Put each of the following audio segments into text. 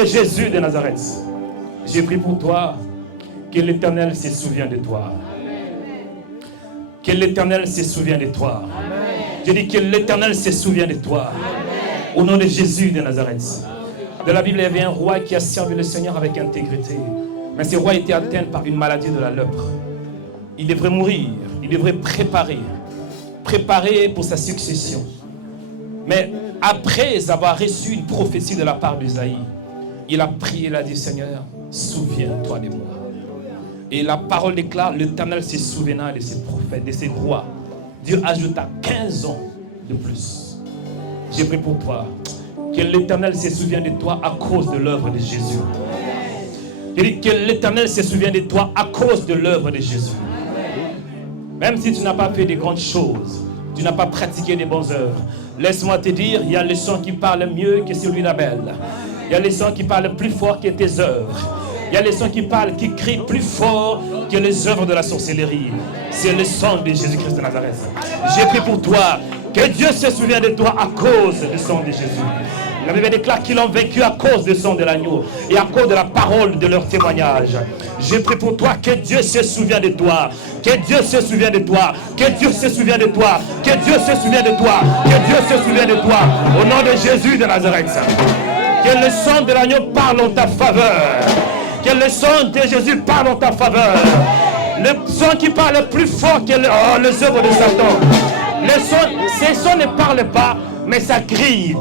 de Jésus de Nazareth, j'ai pris pour toi que l'Éternel se souvienne de toi. Que l'Éternel se souvienne de toi. Je dis que l'Éternel se souvient de toi. Au nom de Jésus de Nazareth. Dans la Bible, il y avait un roi qui a servi le Seigneur avec intégrité. Mais ce roi était atteint par une maladie de la lèpre. Il devrait mourir. Il devrait préparer pour sa succession. Mais après avoir reçu une prophétie de la part d'Isaïe, il a prié, il a dit, Seigneur, souviens-toi de moi. Et la parole déclare, l'Éternel se souviendra de ses prophètes, de ses rois. Dieu ajouta 15 ans de plus. J'ai pris pour toi que l'Éternel se souvienne de toi à cause de l'œuvre de Jésus. J'ai dit que l'Éternel se souvienne de toi à cause de l'œuvre de Jésus. Même si tu n'as pas fait de grandes choses, tu n'as pas pratiqué de bonnes œuvres, laisse-moi te dire, il y a le sang qui parle mieux que celui d'Abel. Il y a le sang qui parle plus fort que tes œuvres. Il y a le sang qui parle, qui crie plus fort que les œuvres de la sorcellerie. C'est le sang de Jésus-Christ de Nazareth. J'ai pris pour toi que Dieu se souvienne de toi à cause du sang de Jésus. La Bible déclare qu'ils l'ont vaincu à cause du sang de l'agneau et à cause de la parole de leur témoignage. J'ai pris pour toi que Dieu se souvienne de toi. Que Dieu se souvienne de toi. Que Dieu se souvienne de toi. Que Dieu se souvienne de toi. Que Dieu se souvienne de toi. Au nom de Jésus de Nazareth. Que le sang de l'agneau parle en ta faveur. Que le sang de Jésus parle en ta faveur. Le sang qui parle plus fort que les œuvres de Satan. Ces sons ne parlent pas, mais ça crie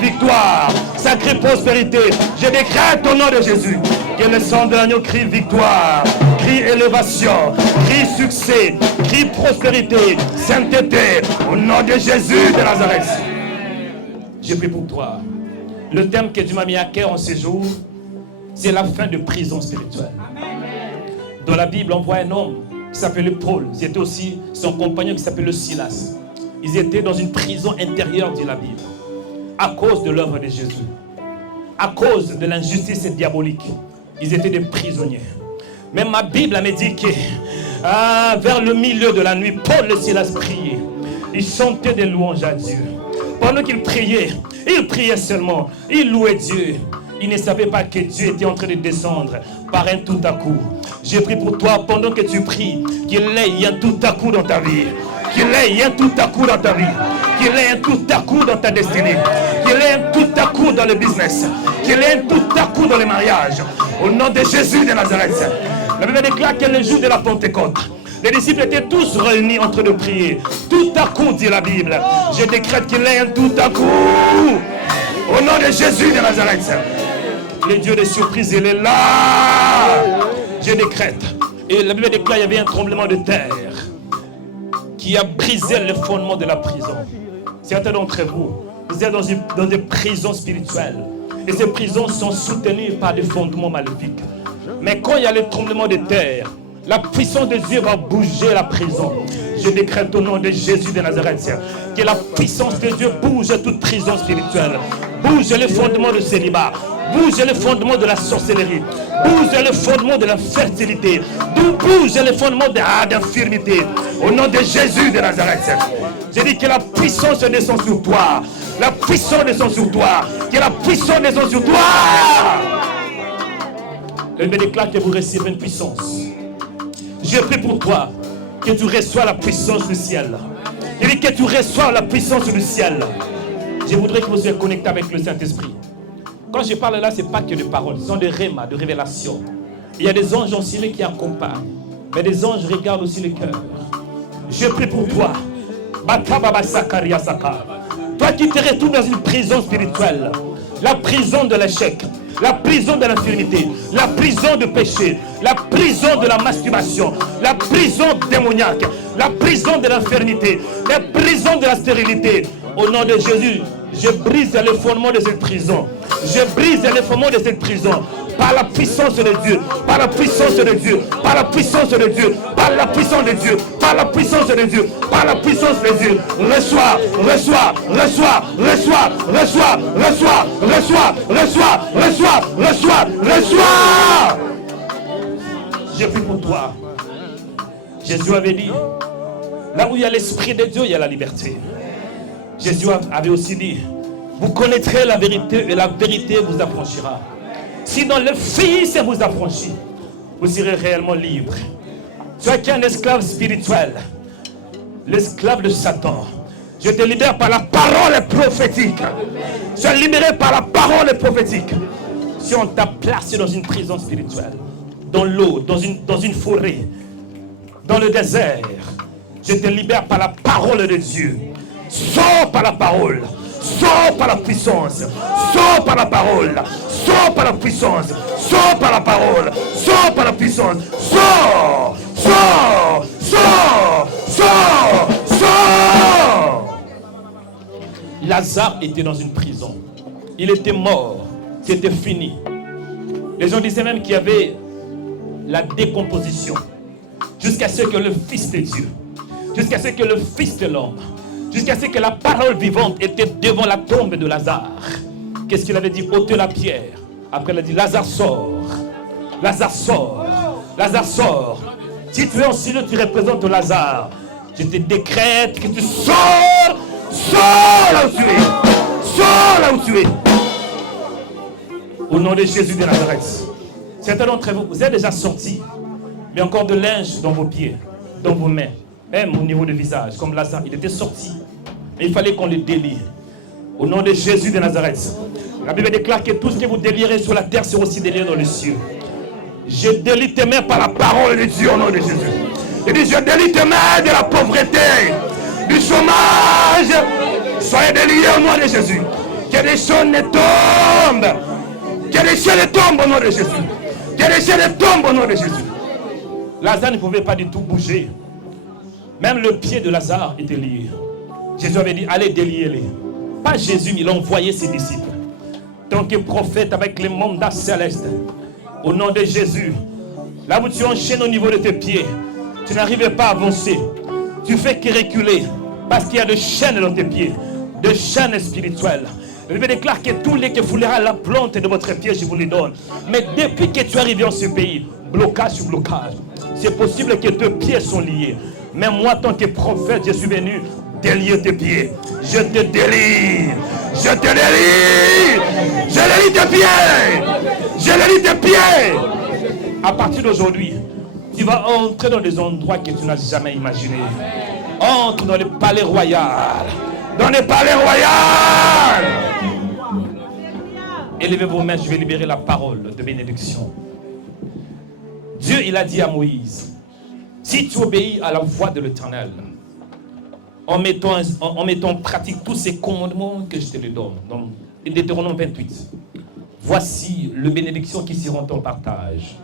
victoire, ça crie prospérité. Je décrète au nom de Jésus que le sang de l'agneau crie victoire, crie élévation, crie succès, crie prospérité, sainteté, au nom de Jésus de Nazareth. J'ai pris pour toi. Le thème que Dieu m'a mis à cœur en ces jours, c'est la fin de prison spirituelle. Dans la Bible, on voit un homme qui s'appelait Paul. C'était aussi son compagnon qui s'appelait Silas. Ils étaient dans une prison intérieure, dit la Bible, à cause de l'œuvre de Jésus, à cause de l'injustice diabolique. Ils étaient des prisonniers. Mais ma Bible me dit que vers le milieu de la nuit, Paul et Silas priaient. Ils chantaient des louanges à Dieu. Pendant qu'ils priaient seulement. Ils louaient Dieu. Ils ne savaient pas que Dieu était en train de descendre par un tout à coup. J'ai pris pour toi, pendant que tu pries, qu'il y ait un tout à coup dans ta vie. Qu'il y ait un tout à coup dans ta vie. Qu'il y ait un tout à coup dans ta destinée. Qu'il y ait un tout à coup dans le business. Qu'il y ait un tout à coup dans le mariage. Au nom de Jésus de Nazareth. La Bible déclare que le jour de la Pentecôte, les disciples étaient tous réunis en train de prier. Tout à coup, dit la Bible. Je décrète qu'il y ait un tout à coup. Au nom de Jésus de Nazareth. Le Dieu des surprises, il est là. Je décrète. Et la Bible déclare qu'il y avait un tremblement de terre qui a brisé le fondement de la prison. Certains d'entre vous, vous êtes dans des prisons spirituelles. Et ces prisons sont soutenues par des fondements maléfiques. Mais quand il y a le tremblement de terre, la puissance de Dieu va bouger la prison. Je décrète au nom de Jésus de Nazareth que la puissance de Dieu bouge toute prison spirituelle. Bouge les fondements de célibat. Bouge les fondements de la sorcellerie. Bouge les fondements de la fertilité. Bouge les fondements de l'infirmité. Au nom de Jésus de Nazareth. Je dis que la puissance descend sur toi. La puissance descend sur toi. Que la puissance descend sur toi. Je me déclare que vous recevez une puissance. Je prie pour toi que tu reçois la puissance du ciel. Je dis que tu reçois la puissance du ciel. Je voudrais que vous soyez connectés avec le Saint-Esprit. Quand je parle là, ce n'est pas que de paroles, ce sont des rémas, de révélations. Il y a des anges en ciel qui accompagnent, mais des anges regardent aussi le cœur. Je prie pour toi. Toi qui te retrouves dans une prison spirituelle, la prison de l'échec, la prison de l'infirmité, la prison du péché, la prison de la masturbation, la prison démoniaque, la prison de l'infirmité, la prison de la stérilité. Au nom de Jésus, je brise les fondements de cette prison. Je brise les fondements de cette prison. Par la puissance de Dieu, par la puissance de Dieu, par la puissance de Dieu, par la puissance de Dieu, par la puissance de Dieu, par la puissance de Dieu. Reçois, reçois, reçois, reçois, reçois, reçois, reçois, reçois, reçois, reçois, reçois. Je prie pour toi. Jésus avait dit, là où il y a l'Esprit de Dieu, il y a la liberté. Jésus avait aussi dit, vous connaîtrez la vérité et la vérité vous affranchira. Sinon, le Fils vous affranchit. Vous serez réellement libre. Toi qui es un esclave spirituel, l'esclave de Satan, je te libère par la parole prophétique. Tu es libéré par la parole prophétique. Si on t'a placé dans une prison spirituelle, dans l'eau, dans une forêt, dans le désert, je te libère par la parole de Dieu. Sors par la parole. Sors par la puissance. Sors par la parole. Sors par la puissance. Sors par la parole. Sors par la puissance. Sors. Sors. Sors. Sors. Sors. Lazare était dans une prison. Il était mort. C'était fini. Les gens disaient même qu'il y avait la décomposition. Jusqu'à ce que le Fils de Dieu, jusqu'à ce que le Fils de l'homme, jusqu'à ce que la parole vivante était devant la tombe de Lazare. Qu'est-ce qu'il avait dit? Ôtez la pierre. Après il a dit, Lazare sort. Lazare sort. Lazare sort. Si tu es en silence, tu représentes Lazare. Je te décrète que tu sors. Sors là où tu es. Sors là où tu es. Au nom de Jésus de Nazareth. Certains d'entre vous, vous êtes déjà sortis, mais encore de linge dans vos pieds, dans vos mains, même au niveau du visage, comme Lazare, il était sorti. Mais il fallait qu'on le délie. Au nom de Jésus de Nazareth. La Bible déclare que tout ce que vous délirez sur la terre sera aussi délié dans les cieux. Je délie tes mains par la parole de Dieu au nom de Jésus. Je dis, je délie tes mains de la pauvreté, du chômage. Soyez déliés au nom de Jésus. Que les choses ne tombent. Que les cieux ne tombent au nom de Jésus. Que les cieux ne tombent au nom de Jésus. Lazare ne pouvait pas du tout bouger. Même le pied de Lazare était lié. Jésus avait dit, allez déliez-les. Pas Jésus, mais il a envoyé ses disciples. Tant que prophète avec les mandats célestes. Au nom de Jésus. Là où tu enchaînes au niveau de tes pieds, tu n'arrives pas à avancer. Tu fais que reculer. Parce qu'il y a des chaînes dans tes pieds. Des chaînes spirituelles. Je vais déclarer que tous les que foulera la plante de votre pied, je vous les donne. Mais depuis que tu es arrivé en ce pays, blocage sur blocage, c'est possible que tes pieds sont liés. Mais moi, tant que prophète, je suis venu délier tes pieds. Je te délie. Je te délie. Je délie tes pieds. Je délie tes pieds. À partir d'aujourd'hui, tu vas entrer dans des endroits que tu n'as jamais imaginés. Entre dans le palais royal. Dans le palais royal. Élevez vos mains, je vais libérer la parole de bénédiction. Dieu, il a dit à Moïse, si tu obéis à la voix de l'Éternel, en mettant en pratique tous ces commandements que je te les donne, dans Deutéronome 28, voici les bénédictions qui seront en partage.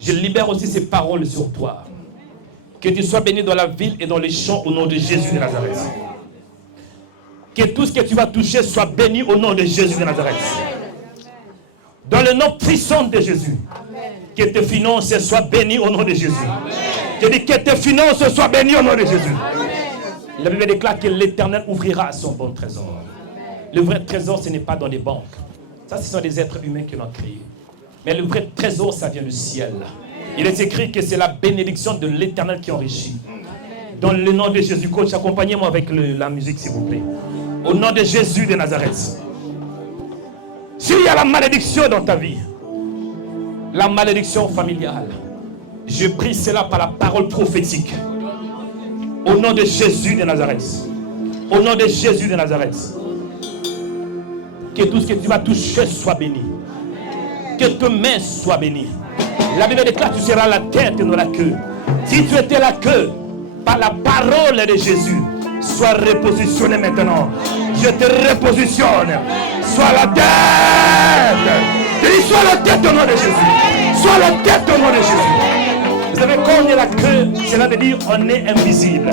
Je libère aussi ces paroles sur toi. Que tu sois béni dans la ville et dans les champs au nom de Jésus de Nazareth. Que tout ce que tu vas toucher soit béni au nom de Jésus de Nazareth. Dans le nom puissant de Jésus. Que tes finances soient bénies au nom de Jésus. Je dis que tes finances soient bénies au nom de Jésus. La Bible déclare que l'Éternel ouvrira son bon trésor. Le vrai trésor, ce n'est pas dans les banques. Ça, ce sont des êtres humains qui l'ont créé. Mais le vrai trésor, ça vient du ciel. Il est écrit que c'est la bénédiction de l'Éternel qui enrichit. Dans le nom de Jésus, coach, accompagnez-moi avec la musique, s'il vous plaît. Au nom de Jésus de Nazareth. S'il y a la malédiction dans ta vie, la malédiction familiale, je prie cela par la parole prophétique. Au nom de Jésus de Nazareth. Au nom de Jésus de Nazareth. Que tout ce que tu vas toucher soit béni. Que tes mains soient bénies. La Bible déclare que tu seras la tête et non la queue. Si tu étais la queue, par la parole de Jésus, sois repositionné maintenant. Je te repositionne. Sois la tête. Je dis sois la tête au nom de Jésus. Sois la tête au nom de Jésus. Vous savez, quand on est la queue, cela veut dire on est invisible.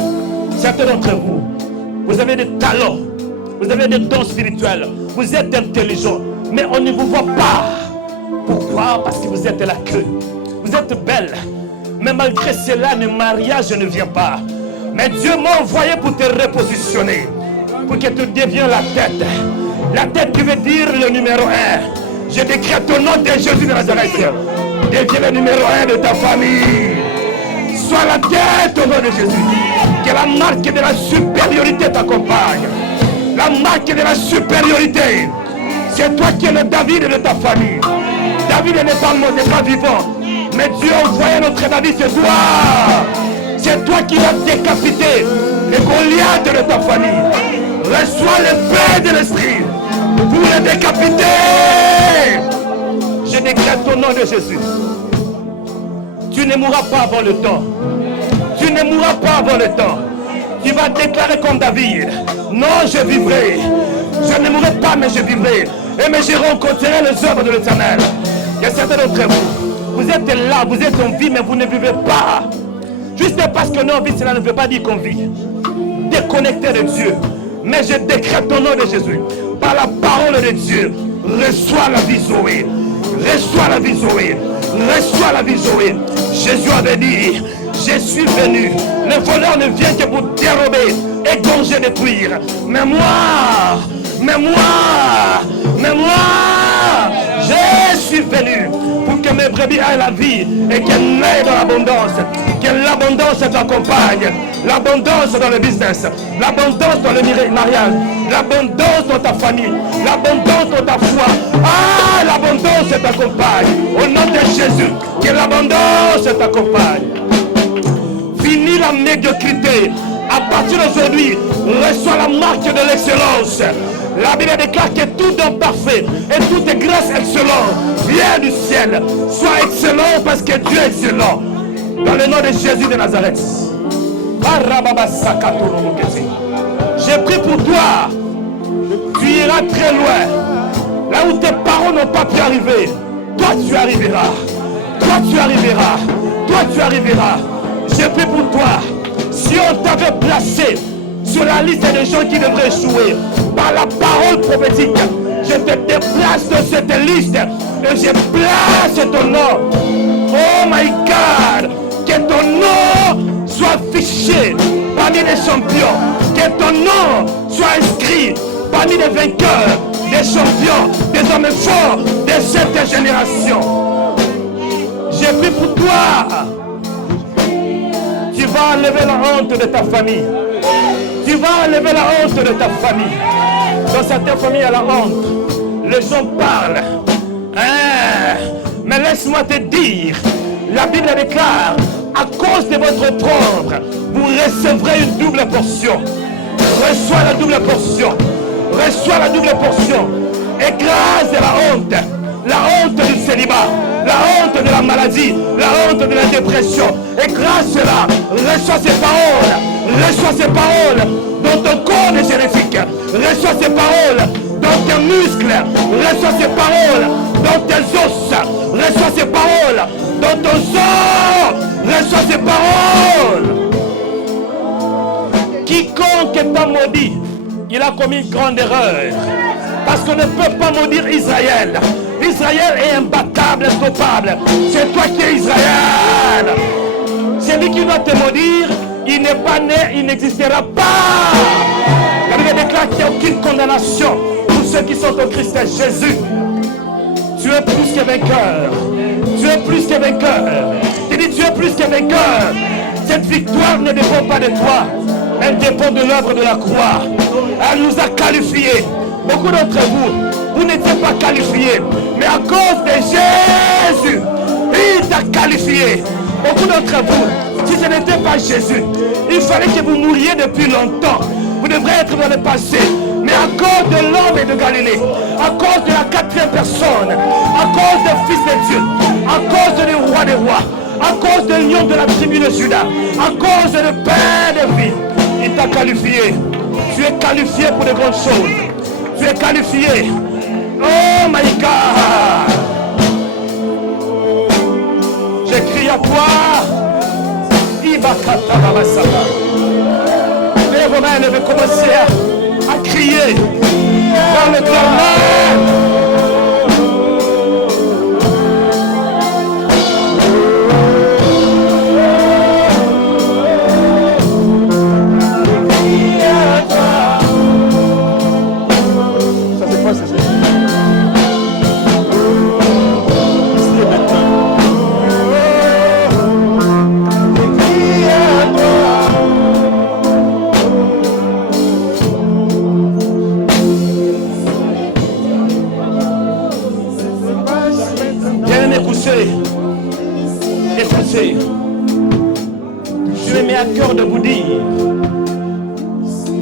Certains d'entre vous, vous avez des talents, vous avez des dons spirituels, vous êtes intelligents, mais on ne vous voit pas. Pourquoi? Parce que vous êtes la queue. Vous êtes belle. Mais malgré cela, le mariage ne vient pas. Mais Dieu m'a envoyé pour te repositionner. Pour que tu deviennes la tête. La tête qui veut dire le numéro 1. Je décrète au nom de Jésus de Nazareth. Deviens le numéro 1 de ta famille. Sois la tête au nom de Jésus. Que la marque de la supériorité t'accompagne. La marque de la supériorité. C'est toi qui es le David de ta famille. David n'est pas vivant. Mais Dieu a envoyé notre David, c'est toi. C'est toi qui vas décapiter les Goliaths de ta famille. Reçois l'épée de l'esprit pour les décapiter. Je décrète au nom de Jésus. Tu ne mourras pas avant le temps. Tu ne mourras pas avant le temps. Tu vas déclarer comme David. Non, je vivrai. Je ne mourrai pas, mais je vivrai. Et mais je rencontrerai les œuvres de l'Éternel. Il y a certains d'entre vous. Vous êtes là, vous êtes en vie, mais vous ne vivez pas. Juste parce que non, vie, cela ne veut pas dire qu'on vit. Déconnecté de Dieu. Mais je décrète au nom de Jésus. Par la parole de Dieu. Reçois la vie Zoé. Reçois la vie Zoé. Reçois la vie Zoé. Jésus avait dit, je suis venu. Le voleur ne vient que pour dérober, égorger, détruire. Mais moi, je suis venu pour que mes brebis aient la vie et qu'elles n'aient dans l'abondance. Que l'abondance t'accompagne. L'abondance dans le business. L'abondance dans le mariage. L'abondance dans ta famille. L'abondance dans ta foi. Ah, l'abondance t'accompagne. Au nom de Jésus, que l'abondance t'accompagne. Fini la médiocrité. À partir d'aujourd'hui, reçois la marque de l'excellence. La Bible déclare que tout don parfait et toute grâce excellente vient du ciel. Sois excellent parce que Dieu est excellent. Dans le nom de Jésus de Nazareth. J'ai pris pour toi. Tu iras très loin. Là où tes parents n'ont pas pu arriver. Toi tu arriveras. Toi tu arriveras. Toi tu arriveras. J'ai pris pour toi. Si on t'avait placé sur la liste des gens qui devraient échouer, par la parole prophétique, je te déplace de cette liste et je place ton nom. Oh my God, que ton nom soit affiché parmi les champions, que ton nom soit inscrit parmi les vainqueurs, des champions, des hommes forts de cette génération. J'ai pris pour toi. Tu vas enlever la honte de ta famille. Tu vas enlever la honte de ta famille. Dans certaines familles, il y a la honte. Les gens parlent. Mais laisse-moi te dire, la Bible déclare, à cause de votre pauvre, vous recevrez une double portion. Reçois la double portion. Reçois la double portion. Et grâce de la honte du célibat, la honte de la maladie, la honte de la dépression. Et grâce à cela, reçois ces paroles dans ton corps génétique. Reçois ces paroles dans tes muscles. Reçois ces paroles dans tes os. Reçois ces paroles dans ton sang. Reçois ces paroles. Quiconque t'a maudit, il a commis une grande erreur. Parce qu'on ne peut pas maudire Israël. Israël est imbattable, instoppable. C'est toi qui es Israël. Celui qui doit te maudire, il n'est pas né, il n'existera pas. La Bible déclare qu'il n'y a aucune condamnation pour ceux qui sont en Christ Jésus. Tu es plus que vainqueur. Tu es plus que vainqueur. Je dis, tu es plus que vainqueur. Cette victoire ne dépend pas de toi. Elle dépend de l'œuvre de la croix. Elle nous a qualifiés. Beaucoup d'entre vous n'étiez pas qualifiés. Mais à cause de Jésus, il t'a qualifié. Beaucoup d'entre vous, si ce n'était pas Jésus, il fallait que vous mouriez depuis longtemps. Vous devrez être dans le passé. Mais à cause de l'homme de Galilée, à cause de la quatrième personne, à cause du Fils de Dieu, à cause du Roi des Rois, à cause de lion de la tribu de Juda, à cause de Père de vie, il t'a qualifié. Tu es qualifié pour de grandes choses. Tu es qualifié. Oh my God. J'écris à toi. Ibakata Babasaba. Lève vos mains, levez, commencez à crier dans le cœur. me mets à cœur de vous dire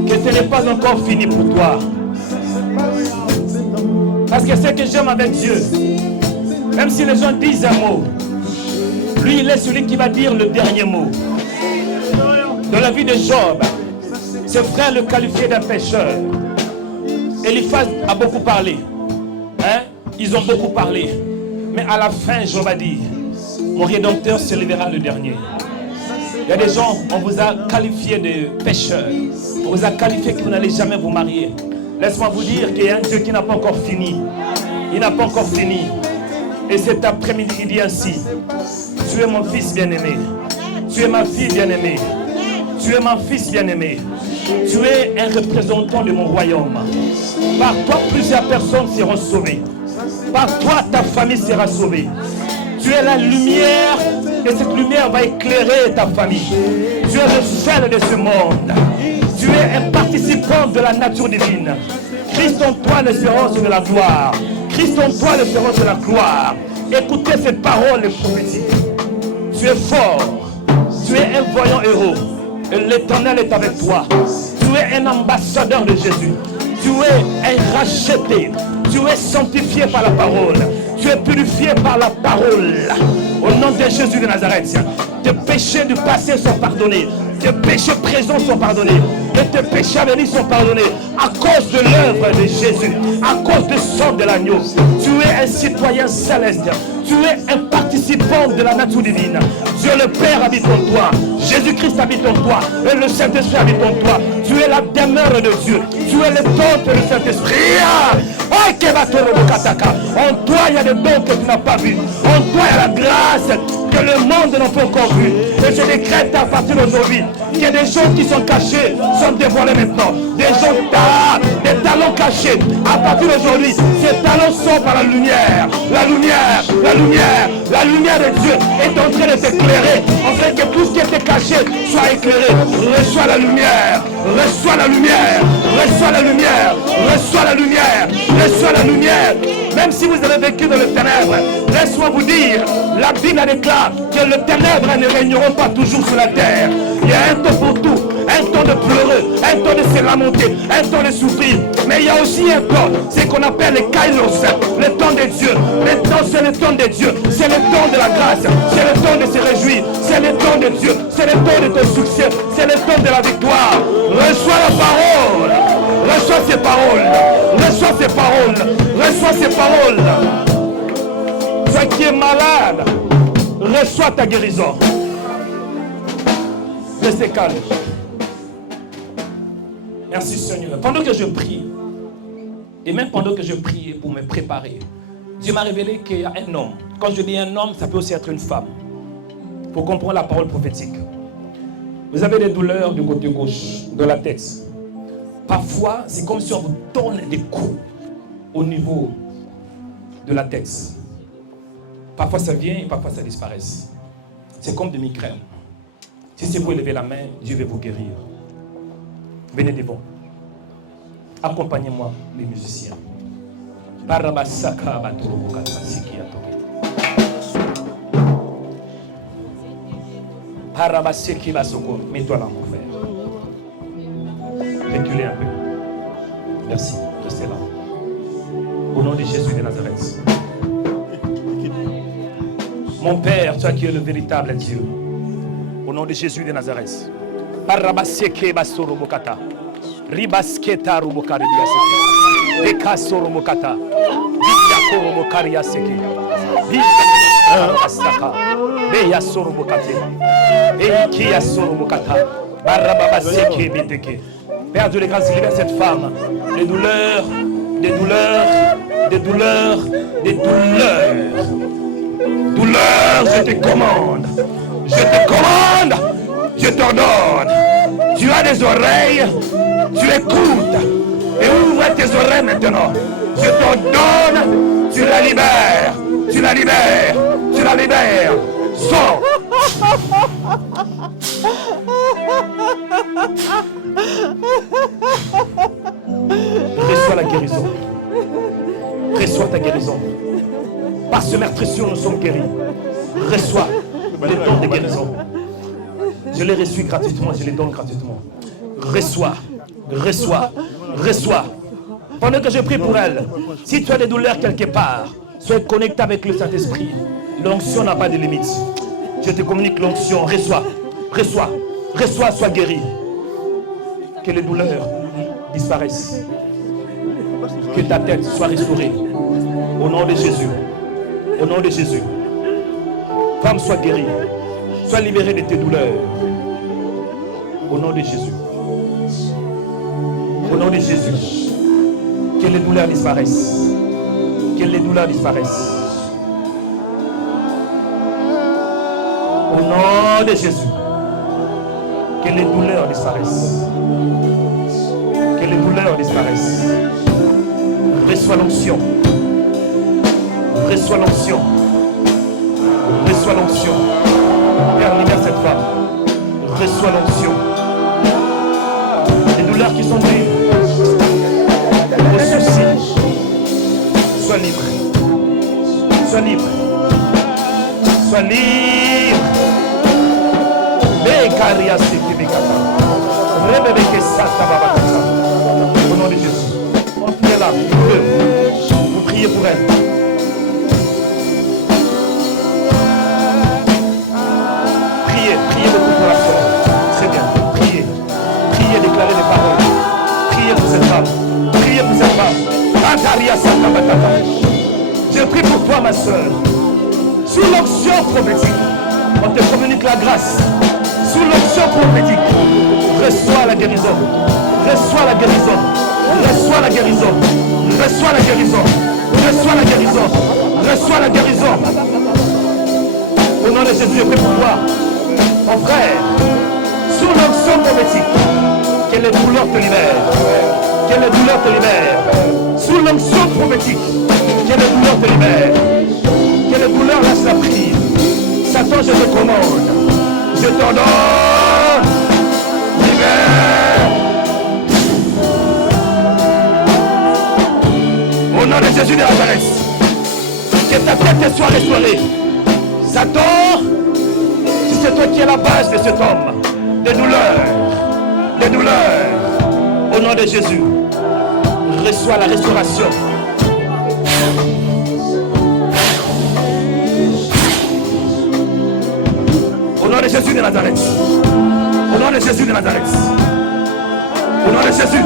que ce n'est pas encore fini pour toi. Parce que ce que j'aime avec Dieu, même si les gens disent un mot, lui il est celui qui va dire le dernier mot. Dans la vie de Job, ses frères le qualifiaient d'un pécheur. Eliphaz a beaucoup parlé. Hein? Ils ont beaucoup parlé. Mais à la fin, Job a dit, mon rédempteur se lèvera le dernier. Il y a des gens, on vous a qualifié de pécheurs. On vous a qualifié que vous n'allez jamais vous marier. Laisse-moi vous dire qu'il y a un Dieu qui n'a pas encore fini. Il n'a pas encore fini. Et cet après-midi, il dit ainsi, tu es mon fils bien-aimé. Tu es ma fille bien-aimée. Tu es mon fils bien-aimé. Tu es un représentant de mon royaume. Par toi, plusieurs personnes seront sauvées. Par toi, ta famille sera sauvée. Tu es la lumière et cette lumière va éclairer ta famille. Tu es le sel de ce monde. Tu es un participant de la nature divine. Christ en toi, l'espérance de la gloire. Christ en toi, l'espérance de la gloire. Écoutez cette parole prophétique. Tu es fort. Tu es un voyant héros. Et l'Éternel est avec toi. Tu es un ambassadeur de Jésus. Tu es un racheté. Tu es sanctifié par la parole. Tu es purifié par la parole. Au nom de Jésus de Nazareth, tes péchés du passé sont pardonnés. Tes péchés présents sont pardonnés. Et tes péchés à venir sont pardonnés. À cause de l'œuvre de Jésus. À cause du sang de l'agneau. Tu es un citoyen céleste. Tu es un participant de la nature divine. Dieu le Père habite en toi. Jésus-Christ habite en toi. Et le Saint-Esprit habite en toi. Tu es la demeure de Dieu. Tu es le temple du Saint-Esprit. En toi, il y a des dons que tu n'as pas vus. En toi, il y a la grâce que le monde n'a pas encore vue. Et je décrète à partir d'aujourd'hui qu'il y a des choses qui sont cachées, sont dévoilées maintenant. Des gens des talents cachés. À partir d'aujourd'hui, ces talents sont par la lumière. La lumière, la lumière, la lumière de Dieu est en train de t'éclairer. En fait que tout ce qui était caché soit éclairé. Reçois la lumière. Reçois la lumière. Reçois la lumière. Reçois la lumière. Reçois la lumière. Même si vous avez vécu dans le ténèbre, laisse-moi vous dire, la Bible déclare que le ténèbre ne régneront pas toujours sur la terre. Il y a un temps pour tout, un temps de pleurer, un temps de se lamenter, un temps de souffrir. Mais il y a aussi un temps, c'est qu'on appelle le kairos, le temps de Dieu. Le temps, c'est le temps de Dieu, c'est le temps de la grâce, c'est le temps de se réjouir, c'est le temps de Dieu, c'est le temps de ton succès, c'est le temps de la victoire. Reçois la parole, reçois ces paroles, reçois ces paroles, reçois ces paroles. Toi qui es malade, reçois ta guérison. Restez calme. Merci Seigneur. Pendant que je prie, et même pendant que je priais pour me préparer, Dieu m'a révélé qu'il y a un homme. Quand je dis un homme, ça peut aussi être une femme. Pour comprendre la parole prophétique. Vous avez des douleurs du côté gauche, de la tête. Parfois, c'est comme si on vous donne des coups au niveau de la tête. Parfois ça vient et parfois ça disparaît. C'est comme des migraines. Si c'est vous lever la main, Dieu va vous guérir. Venez devant. Accompagnez-moi les musiciens. Mets-toi là mon frère. Reculez un peu. Merci. Restez là. Au nom de Jésus de Nazareth. Mon Père, toi qui es le véritable Dieu. Au nom de Jésus de Nazareth. Barabaseke basorobokata. Ribasketa robokariaseke. Ekasorobokata. Biyakorobokariaseke. Biyasaka. Beyasorobokate. Eikiasorobokata. Barabaseke biteke. Père Dieu, les grâces, libère cette femme. Les douleurs, des douleurs, des douleurs, des douleurs. Douleur, je te commande. Je te commande. Je t'ordonne. Tu as des oreilles. Tu écoutes. Et ouvre tes oreilles maintenant. Je t'ordonne. Tu la libères. Tu la libères. Tu la libères. Sors. Reçois la guérison. Reçois ta guérison. Par ce meurtrissure, nous sommes guéris. Reçois le don de guérison. Je les reçois gratuitement, je les donne gratuitement. Reçois, reçois, reçois. Pendant que je prie pour elle, si tu as des douleurs quelque part, sois connecté avec le Saint-Esprit. L'onction n'a pas de limite. Je te communique l'onction. Reçois, reçois, reçois, sois guéri. Que les douleurs disparaissent. Que ta tête soit restaurée. Au nom de Jésus. Au nom de Jésus. Femme, sois guérie. Sois libérée de tes douleurs. Au nom de Jésus. Au nom de Jésus. Que les douleurs disparaissent. Que les douleurs disparaissent. Au nom de Jésus. Que les douleurs disparaissent. Que les douleurs disparaissent. Reçois l'onction. Reçois l'onction. Reçois l'onction. Père, libère cette femme. Reçois l'onction. Les douleurs qui sont dues aux soucis. Sois libre. Sois libre. Sois libre. Au nom de Jésus. On prie là. Vous priez pour elle. Priez beaucoup pour la foi. Très bien. Priez. Priez, déclarez des paroles. Priez pour cette femme. Priez pour cette femme. Je prie pour toi, ma soeur. Sous l'onction prophétique, on te communique la grâce. Sous l'onction prophétique, reçois la guérison. Reçois la guérison. Reçois la guérison. Reçois la guérison. Reçois la guérison. Reçois la guérison. Au nom de Jésus, je prie pour toi. Mon frère, sous l'onction prophétique, que les douleurs te libèrent. Que les douleurs te libèrent. Sous l'onction prophétique, que les douleurs te libèrent. Que les douleurs lâchent la prise. Satan, je te commande. Je t'ordonne. Libère. Au nom de Jésus de Nazareth, que ta tête soit restaurée. Satan, si c'est toi qui es la base de cet homme, des douleurs, au nom de Jésus, reçois la restauration. Au nom de Jésus de Nazareth, au nom de Jésus de Nazareth, au nom de Jésus.